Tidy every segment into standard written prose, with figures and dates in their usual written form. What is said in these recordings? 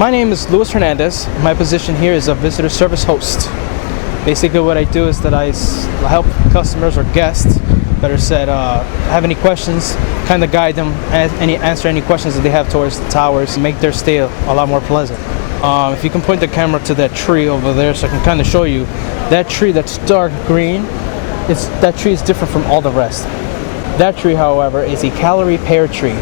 My name is Luis Hernandez. My position here is a visitor service host. Basically what I do is that I help customers or guests, better said, have any questions, kind of guide them, answer any questions that they have towards the towers, make their stay a lot more pleasant. If you can point the camera to that tree over there so I can kind of show you, that tree that's dark green, that tree is different from all the rest. That tree, however, is a Callery pear tree.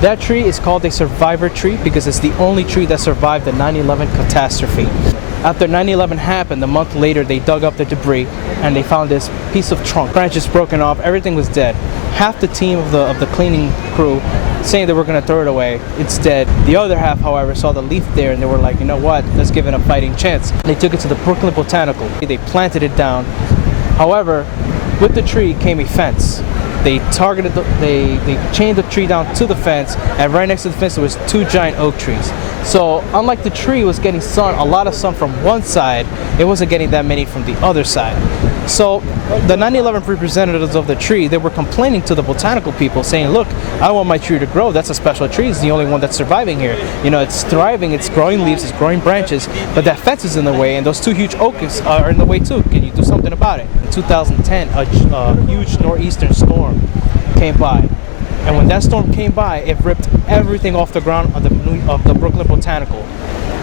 That tree is called a survivor tree because it's the only tree that survived the 9/11 catastrophe. After 9/11 happened, a month later they dug up the debris and they found this piece of trunk. Branches broken off, everything was dead. Half the team of the cleaning crew saying they were going to throw it away, it's dead. The other half, however, saw the leaf there and they were like, you know what, let's give it a fighting chance. They took it to the Brooklyn Botanical. They planted it down. However, with the tree came a fence. They chained the tree down to the fence, and right next to the fence there was two giant oak trees. So unlike the tree was getting a lot of sun from one side, it wasn't getting that many from the other side. So the 9/11 representatives of the tree, they were complaining to the botanical people saying, look, I want my tree to grow. That's a special tree. It's the only one that's surviving here. You know, it's thriving, it's growing leaves, it's growing branches, but that fence is in the way and those two huge oaks are in the way too. Can you do something about it? In 2010, a huge nor'eastern storm came by. And when that storm came by, it ripped everything off the ground of the Brooklyn Botanical.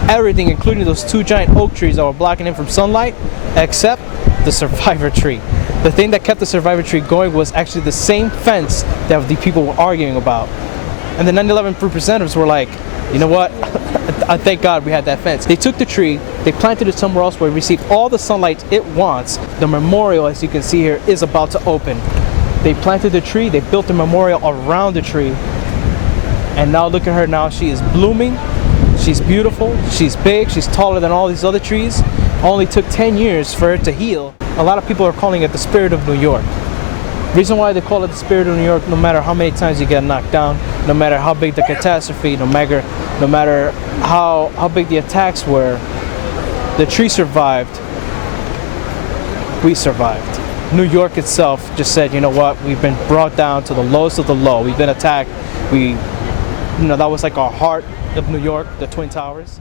Everything, including those two giant oak trees that were blocking in from sunlight, except the survivor tree. The thing that kept the survivor tree going was actually the same fence that the people were arguing about. And the 9/11 representatives were like, you know what? I thank God we had that fence. They took the tree, they planted it somewhere else where it received all the sunlight it wants. The memorial, as you can see here, is about to open. They planted the tree, they built a memorial around the tree, and now look at her now. She is blooming, she's beautiful, she's big, she's taller than all these other trees. Only took 10 years for it to heal. A lot of people are calling it the spirit of New York. Reason why they call it the spirit of New York, no matter how many times you get knocked down, no matter how big the catastrophe, no matter how big the attacks were, the tree survived, we survived. New York itself just said, you know what, we've been brought down to the lowest of the low. We've been attacked. That was like our heart of New York, the Twin Towers.